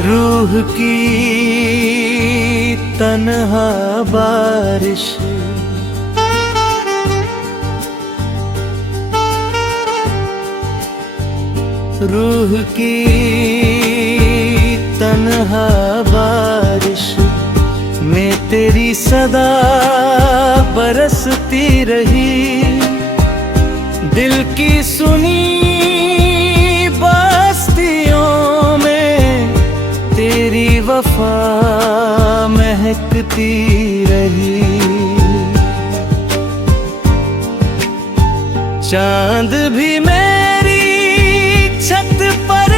रूह की तन्हा बारिश, रूह की तन्हा बारिश में तेरी सदा बरसती रही। दिल की सुनी बस्तियों में तेरी वफा महकती रही। चांद भी मेरी छत पर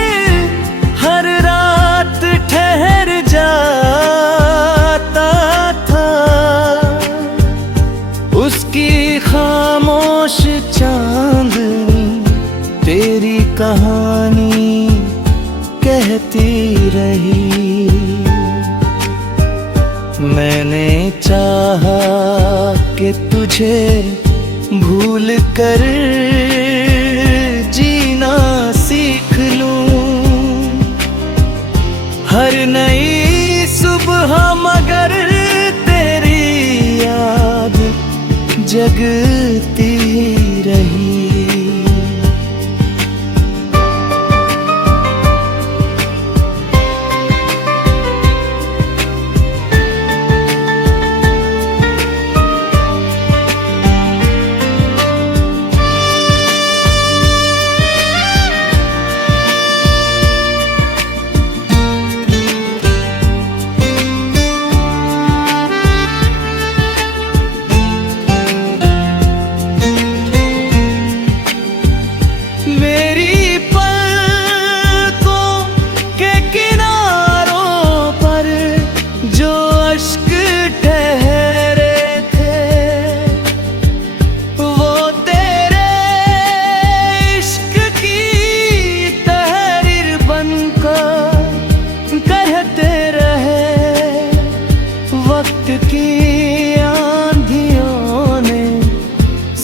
हर रात ठहर जाता था। उसकी खामोश चांदनी तेरी कहानी कहती रही। मैंने चाहा कि तुझे भूल कर जीना सीख लूं। हर नई सुबह मगर तेरी याद जगती रही।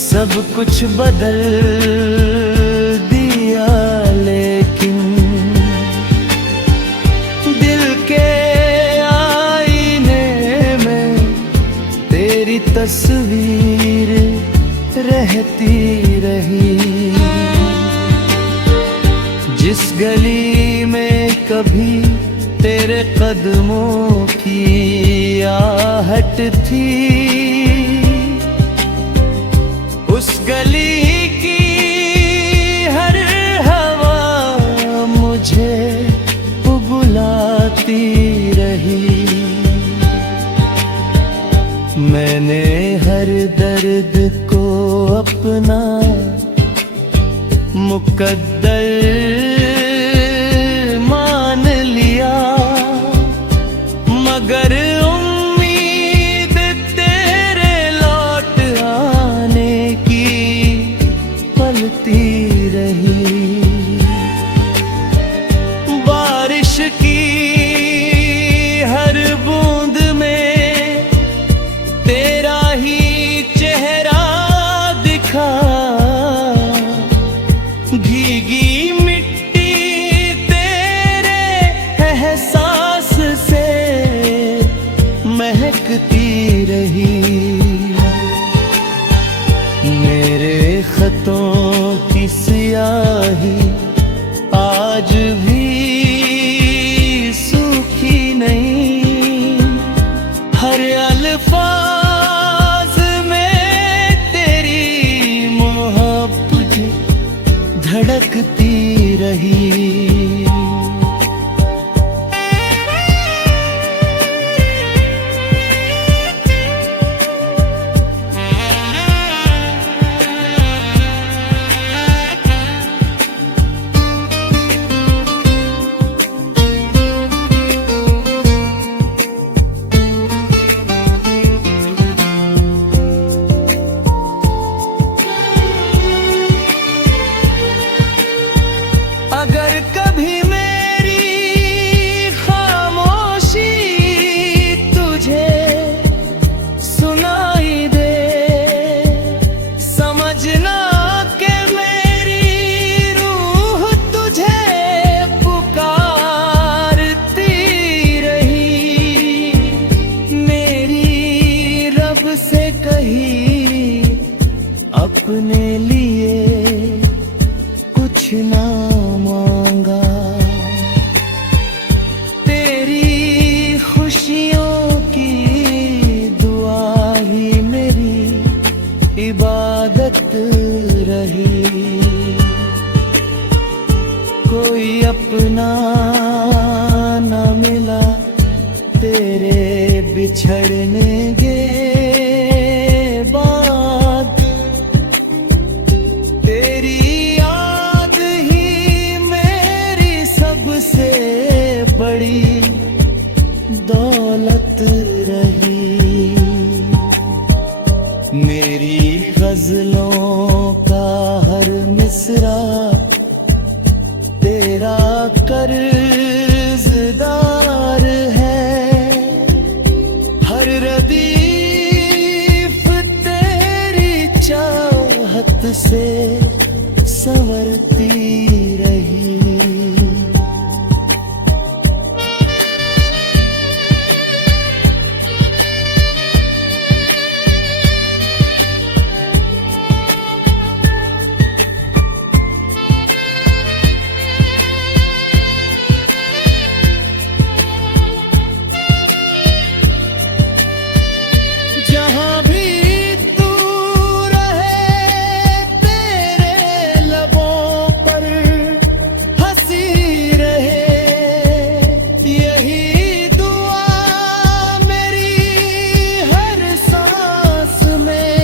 सब कुछ बदल दिया, लेकिन दिल के आईने में तेरी तस्वीर रहती रही। जिस गली में कभी तेरे कदमों की आहट थी, उस गली की हर हवा मुझे बुलाती रही। मैंने हर दर्द को अपना मुकद्दर मान लिया, मगर बारिश की हर बूंद में तेरा ही चेहरा दिखा। भीगी मिट्टी तेरे एहसास से महकती रही। मेरे खतों की स्याही आज भी सूखी नहीं। हर अल्फाज में तेरी मोहब्बत धड़कती रही। अगर अपने लिए कुछ ना मांगा। तेरी खुशियों की दुआ ही मेरी इबादत रही। कोई अपना न मिला तेरे बिछड़ने के बाद। तेरी याद ही मेरी सबसे बड़ी दौलत रही। मेरी गजलों का हर मिसरा तेरा कर्जदार है। हर रदीफ तेरी चाहत से संवरती रही। जहाँ भी तू रहे तेरे लबों पर हंसी रहे। यही दुआ मेरी हर सांस में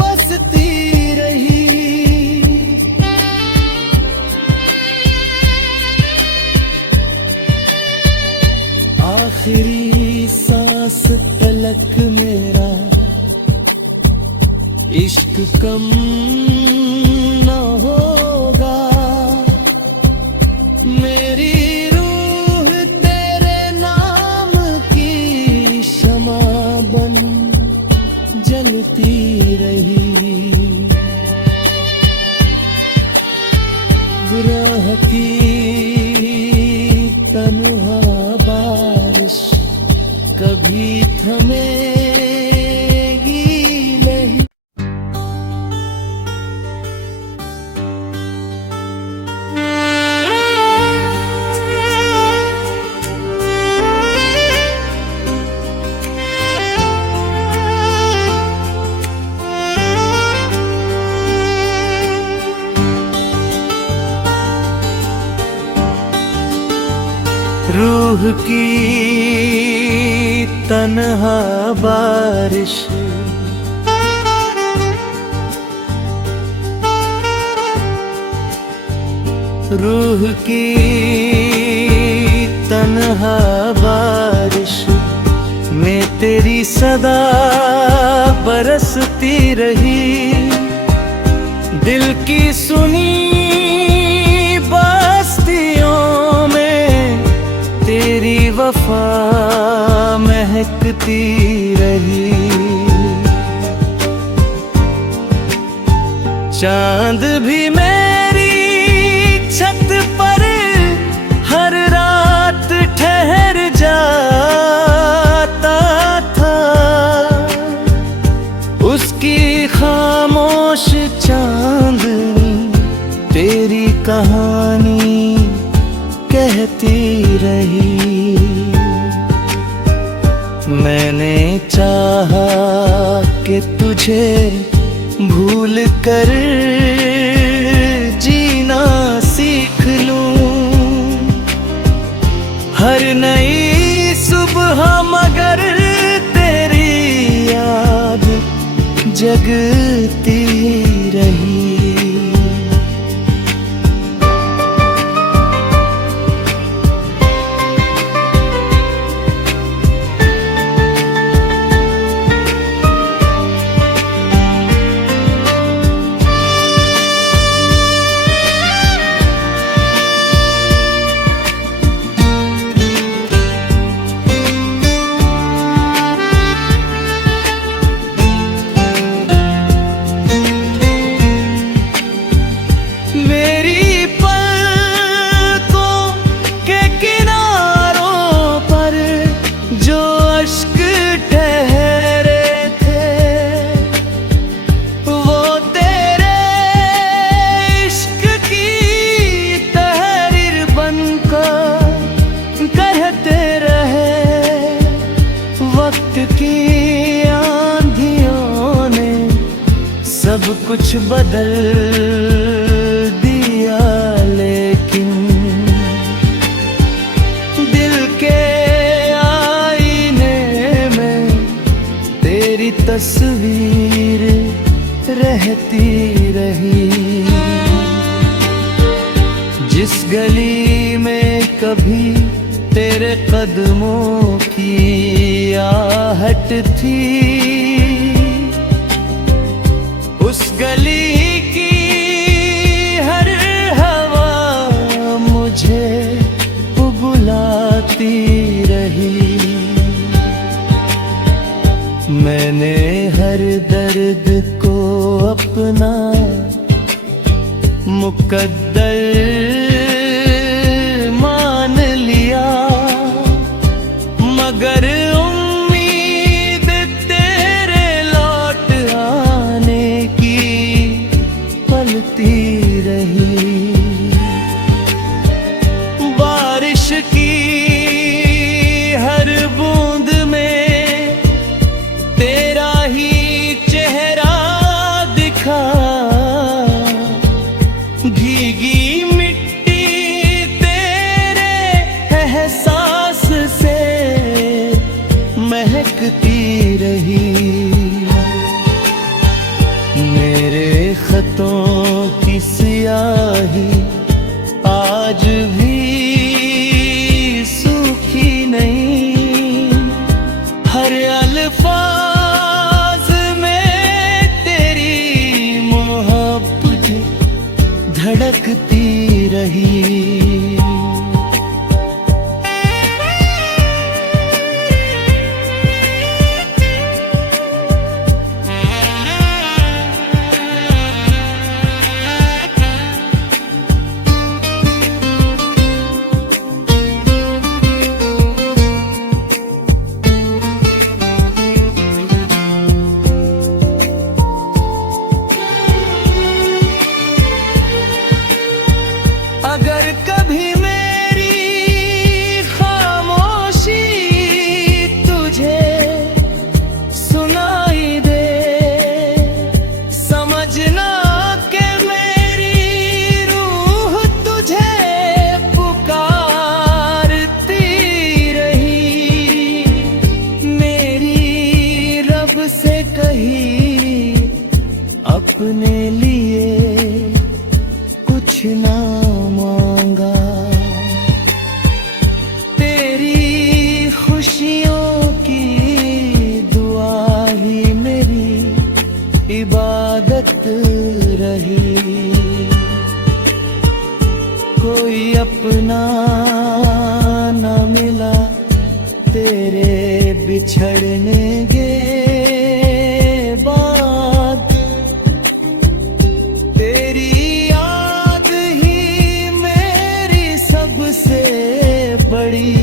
बसती रही। आखिरी सांस तलक मेरा इश्क कम न होगा। मेरी रूह तेरे नाम की शमा बन जलती रही। विरह की तन्हा बारिश कभी थमेगी नहीं। रूह की तन्हा बारिश रूह की तन्हा बारिश में तेरी सदा बरसती रही। दिल की सुनी बस्तियों में तेरी वफा महकती रही। चांद भी मेरी छत पर हर रात ठहर जाता था। उसकी खामोश चांदनी तेरी कहानी कहती रही। मैंने चाहा कि तुझे भूल कर जीना सीख लूं। हर नई सुबह मगर तेरी याद जगती रही। कुछ बदल दिया, लेकिन दिल के आईने में तेरी तस्वीर रहती रही। जिस गली में कभी तेरे कदमों की आहट थी, उस गली की हर हवा मुझे बुलाती रही। मैंने हर दर्द को अपना मुकद्दर मान लिया, मगर उम्मीद तेरे लौट आने की पलती रही। बारिश की हर बूंद में तेरा ही चेहरा दिखा, भीगी मिट्टी तेरे एहसास से महकती रही। मेरे खतों की सियाही आज भी सूखी नहीं, हर अल्फाज में तेरी मोहब्बत धड़कती रही। अगर कभी मेरी खामोशी तुझे सुनाई दे, समझना कि मेरी रूह तुझे पुकारती रही। मेरी रब से कही अपने लिए कुछ ना मांगा, तेरी खुशियों की दुआ ही मेरी इबादत रही। कोई अपना न मिला तेरे बिछड़ने के बाद, तेरी सबसे बड़ी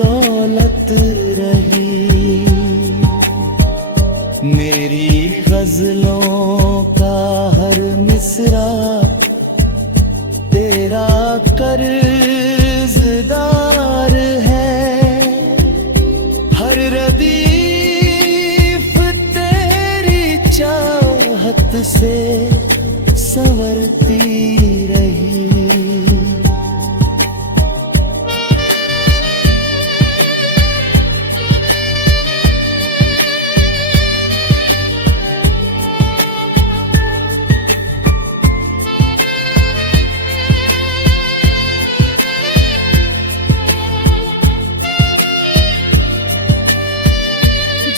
दौलत रही। मेरी गजलों का हर मिसरा तेरा कर्जदार है, हर रदीफ तेरी चाहत से संवरती रही।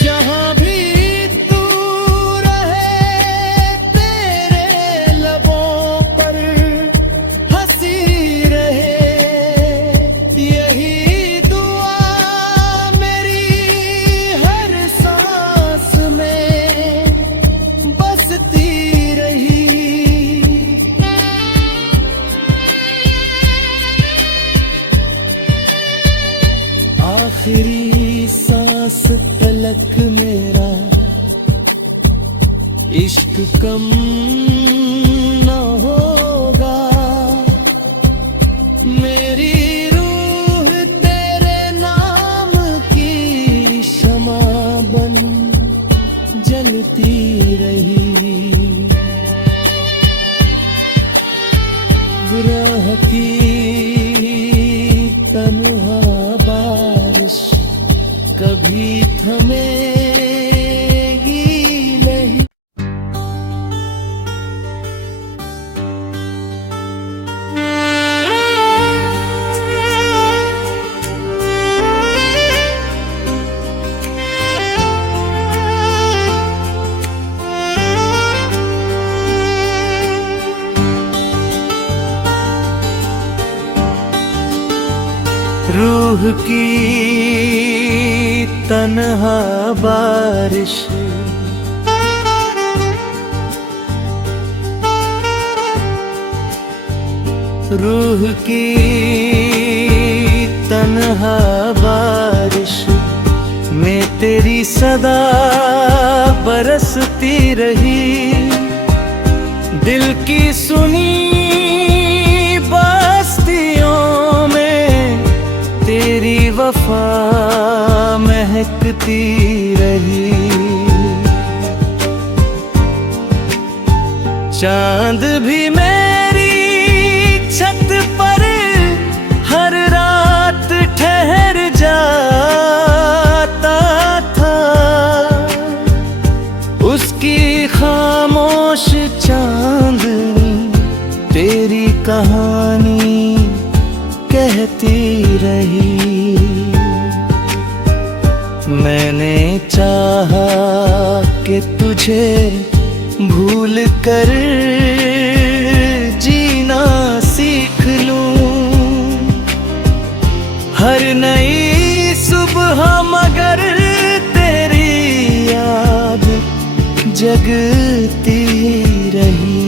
जहाँ भी तू रहे तेरे लबों पर हंसी रहे, यही दुआ मेरी हर सांस में बसती रही। आखिरी सांस तलक मेरा इश्क कम न होगा, मेरी रूह तेरे नाम की शमा बन जलती रही। रूह की तन्हा बारिश, रूह की तन्हा बारिश में तेरी सदा बरसती रही। दिल की सुनी बस्तियों में तेरी वफा महकती रही। चांद भी मेरी छत पर हर रात ठहर जाता था। उसकी खामोश चांदनी तेरी कहानी कहती रही। मैंने चाहा कि तुझे भूल कर जीना सीख लूं। हर नई सुबह मगर तेरी याद जगती रही।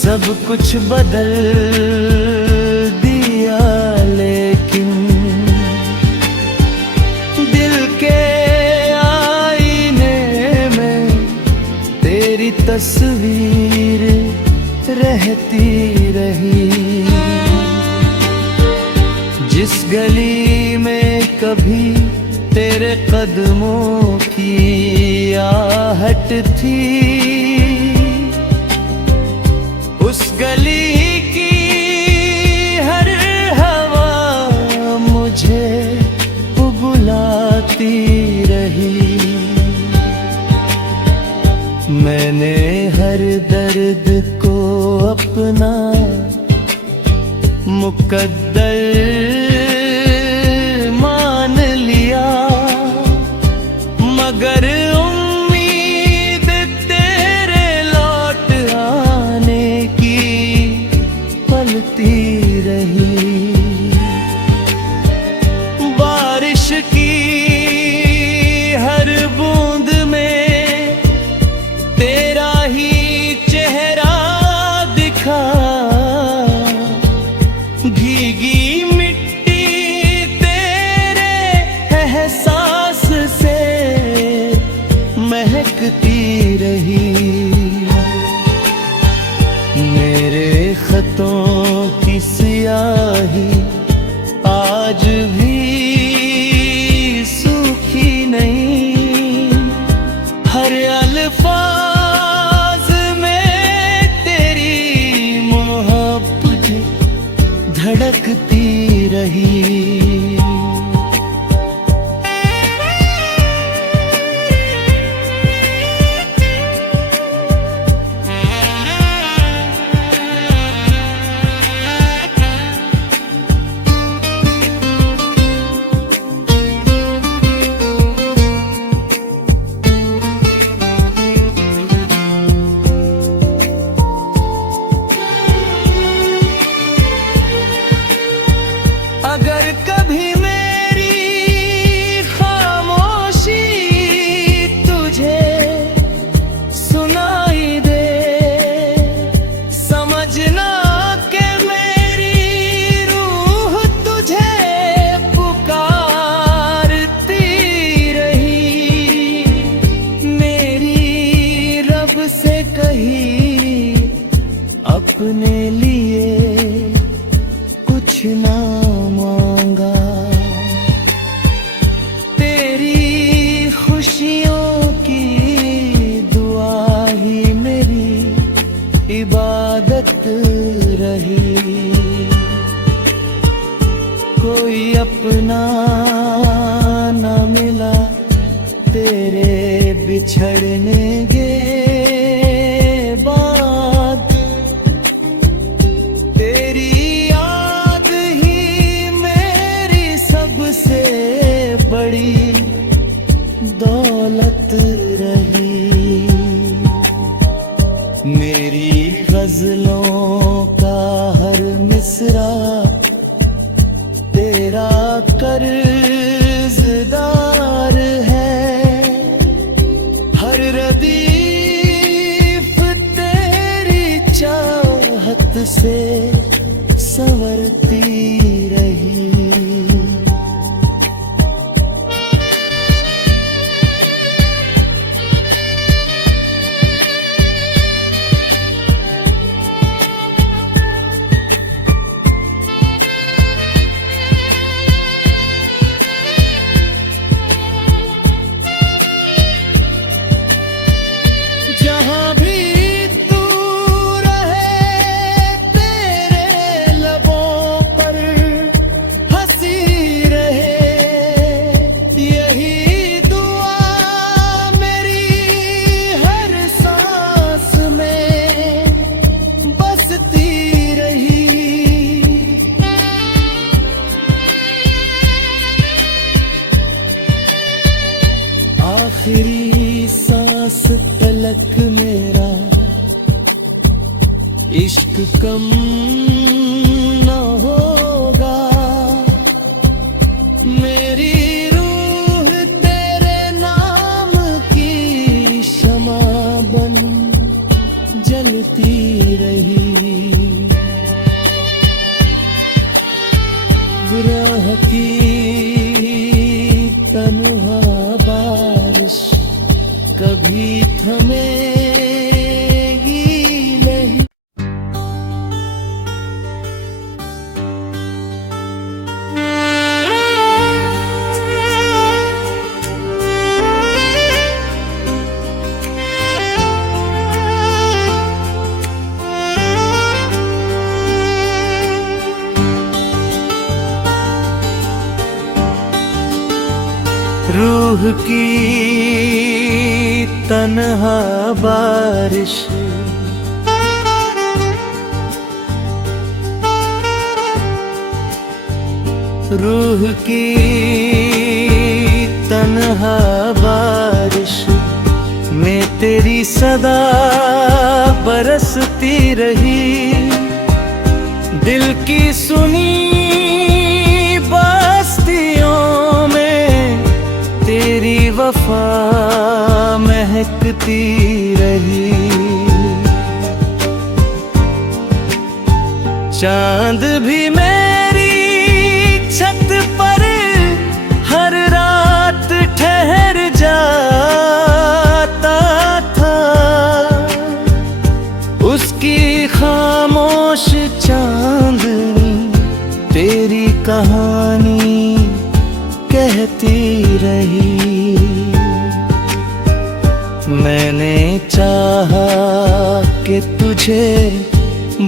सब कुछ बदल दिया, लेकिन दिल के आईने में तेरी तस्वीर रहती रही। जिस गली में कभी तेरे कदमों की आहट थी, उस गली की हर हवा मुझे बुलाती रही। मैंने हर दर्द को अपना मुकद्दर मान लिया, मगर बारिश की हर बूंद में तेरा ही चेहरा दिखा। भीगी मिट्टी तेरे एहसास से महकती रही। मेरे खतों की स्याही आज भी सूखी नहीं। हर अल्फाज में तेरी मोहब्बत धड़कती रही। अगर अपने लिए कुछ ना मांगा। तेरी खुशियों की दुआ ही मेरी इबादत रही। कोई अपना न मिला तेरे बिछड़ने के बाद। तेरी याद ही मेरी सबसे बड़ी दौलत रही। मेरी गजलों का हर मिसरा तेरा कर्जदार है। हर रदीफ तेरी चाहत से संवरती रही। जहाँ भी तू रहे तेरे लबों पर हंसी रहे। यही दुआ मेरी हर सांस में बसती रही। आखिरी सांस तलक मेरा इश्क कम न होगा। मेरी रूह तेरे नाम की शमा बन जलती रही। विरह की तन्हा बारिश कभी थमेगी नहीं। रूह की तन्हा बारिश रूह की तन्हा बारिश में तेरी सदा बरसती रही। दिल की सुनी बस्तियों में तेरी वफा महकती रही। चांद भी मेरी छत पर हर रात ठहर जाता था। उसकी खामोश चांदनी तेरी कहानी कहती रही। मैंने चाहा कि तुझे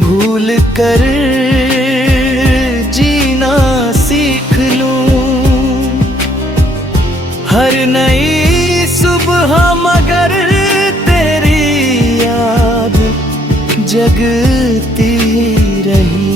भूल कर जीना सीख लूं। हर नई सुबह मगर तेरी याद जगती रही।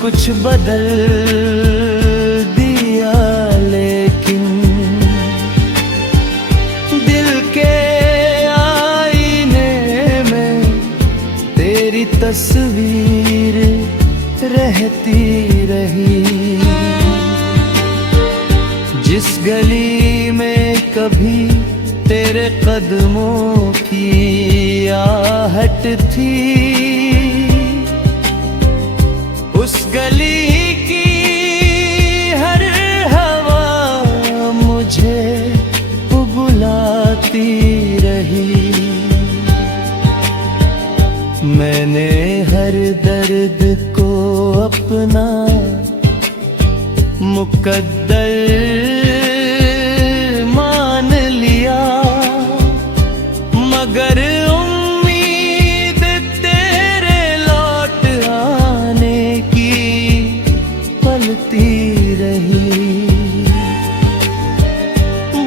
कुछ बदल दिया, लेकिन दिल के आईने में तेरी तस्वीर रहती रही। जिस गली में कभी तेरे कदमों की आहट थी, उस गली की हर हवा मुझे बुलाती रही। मैंने हर दर्द को अपना मुकद्दर मान लिया, मगर उम्मीद तेरे लौट आने की पलती रही।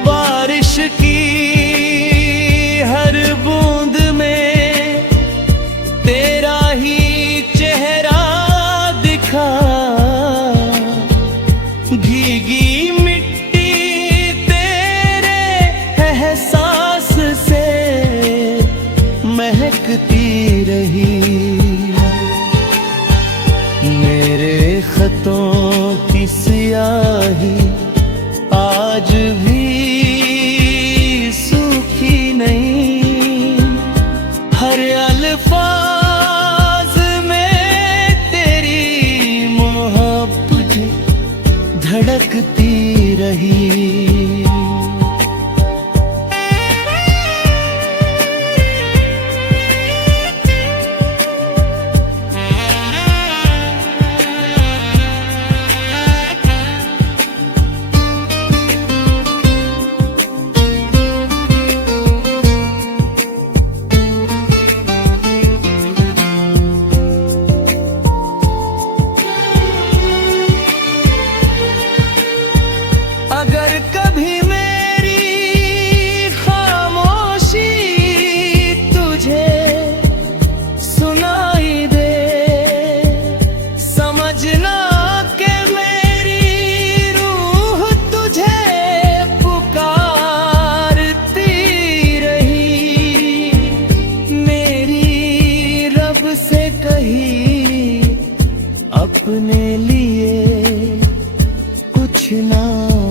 बारिश की हर बूंद में तेरा ही चेहरा दिखा, भीगी मिट्टी तेरे एहसास से महकती रही। मेरे खतों की सियाही आज भी सूखी नहीं, हर अल्फाज में तेरी मोहब्बत धड़कती रही। अगर कभी मेरी खामोशी तुझे सुनाई दे, समझना कि मेरी रूह तुझे पुकारती रही। मेरी रब से कही अपने लिए कुछ ना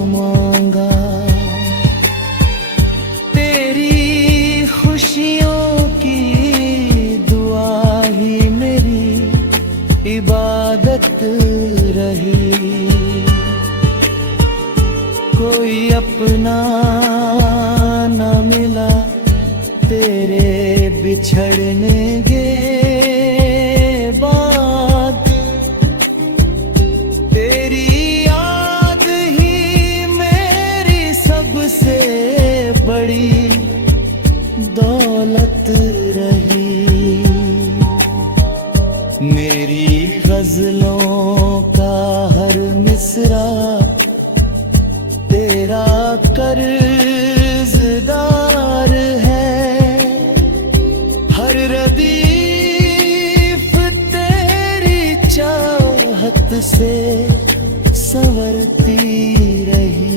मांगा, तेरी खुशियों की दुआ ही मेरी इबादत रही। कोई अपना न मिला तेरे बिछड़ने के बाद, तेरी सबसे बड़ी दौलत रही। मेरी गजलों का हर मिसरा तेरा कर्जदार है, हर रदीफ तेरी चाहत से संवरती रही।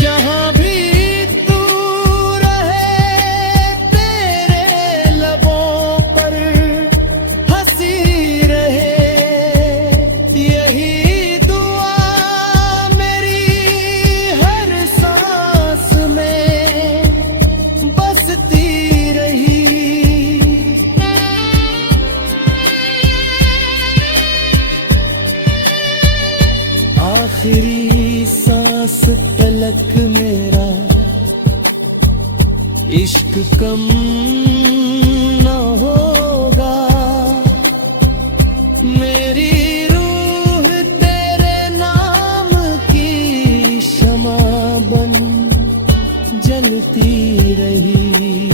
जहाँ भी तू रहे तेरे लबों पर हंसी रहे, यही दुआ मेरी हर सांस में बसती रही। आखिरी सांस तलक मेरा इश्क कम न होगा, मेरी रूह तेरे नाम की शमा बन जलती रही।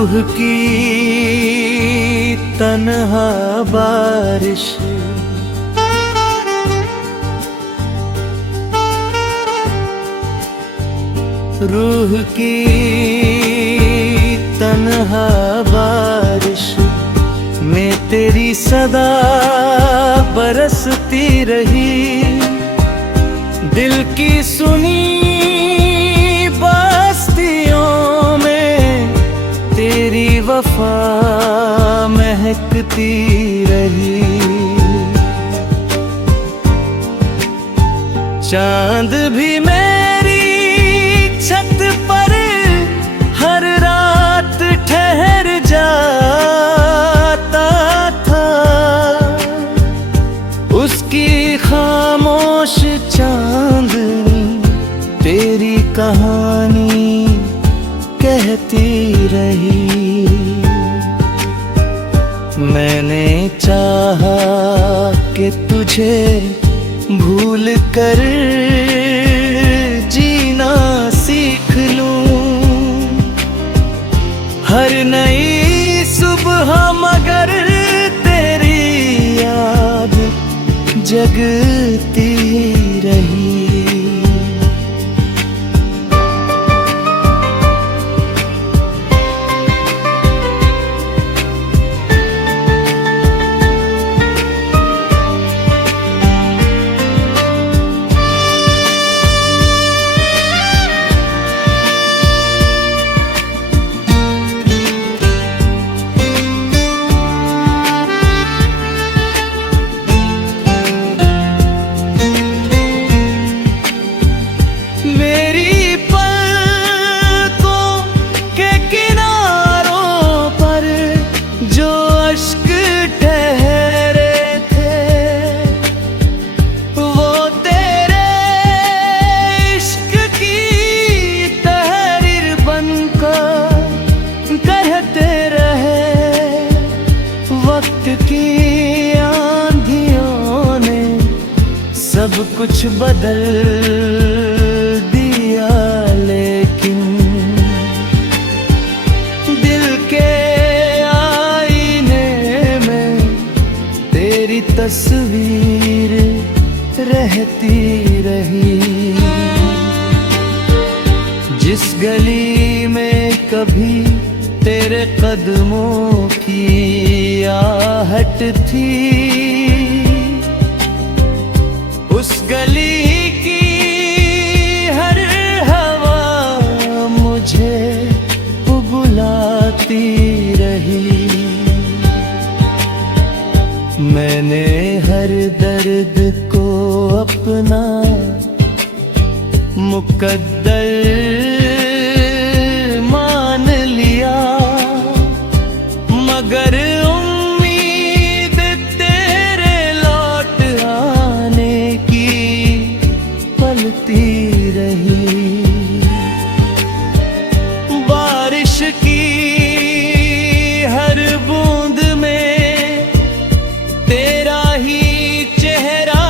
रूह की तन्हा बारिश, रूह की तन्हा बारिश में तेरी सदा बरसती रही। दिल की सुनी बस्तियों में तेरी वफा महकती रही। चांद भी मेरी छत पर हर रात ठहर जाता था। उसकी खामोश चांदनी तेरी कहानी कहती रही। मैंने चाहा कि तुझे भूल कर जीना सीख लूं। हर नई सुबह मगर तेरी याद जगती रही। सब कुछ बदल दिया, लेकिन दिल के आईने में तेरी तस्वीर रहती रही। जिस गली में कभी तेरे कदमों की आहट थी, उस गली की हर हवा मुझे बुलाती रही। मैंने हर दर्द को अपना मुकद्दर मान लिया, मगर बारिश की हर बूंद में तेरा ही चेहरा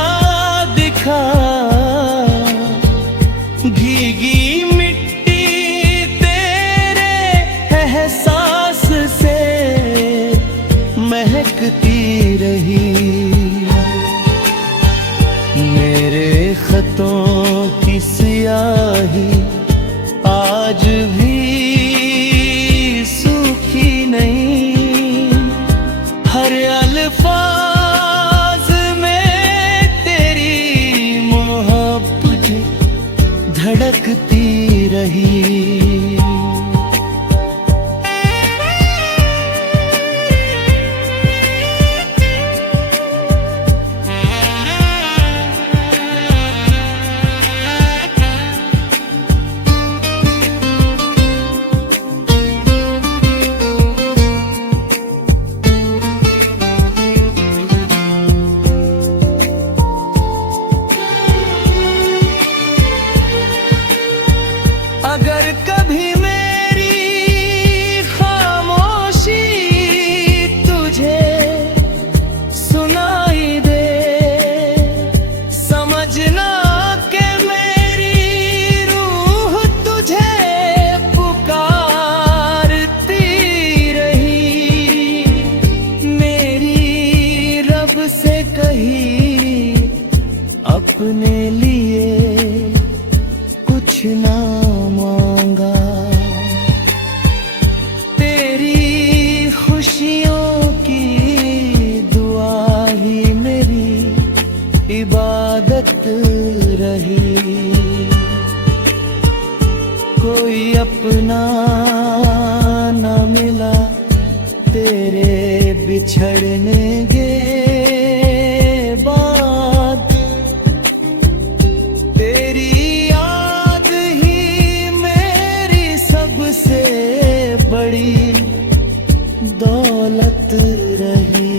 दिखा। भीगी मिट्टी तेरे एहसास से महकती रही। मेरे खतों की स्याही आज भी सूखी नहीं। हर अल्फाज में तेरी मोहब्बत धड़कती रही। अपने लिए कुछ ना मांगा। तेरी खुशियों की दुआ ही मेरी इबादत रही। कोई अपना न मिला तेरे बिछड़ने के बाद। तेरी याद ही मेरी सबसे बड़ी दौलत रही।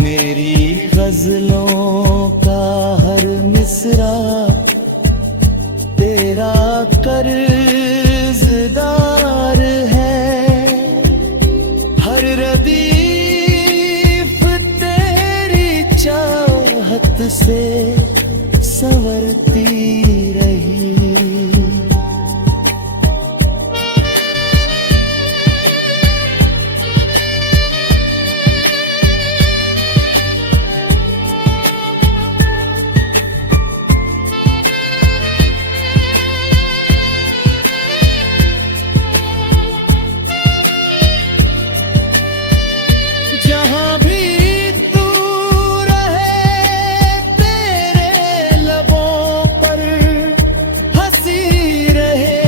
मेरी गजलों का हर मिसरा तेरा कर्जदार है। हर रदीफ तेरी चाहत से संवरती रही। जहाँ भी तू रहे तेरे लबों पर हंसी रहे।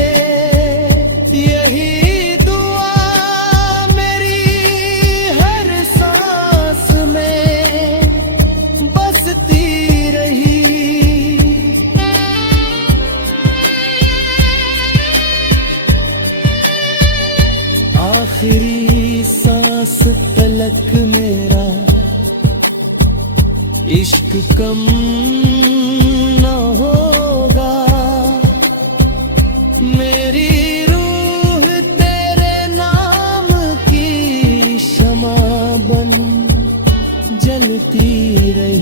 यही दुआ मेरी हर सांस में बसती रही। आखिरी सांस तलक मेरा इश्क कम न होगा। मेरी रूह तेरे नाम की शमा बन जलती रही।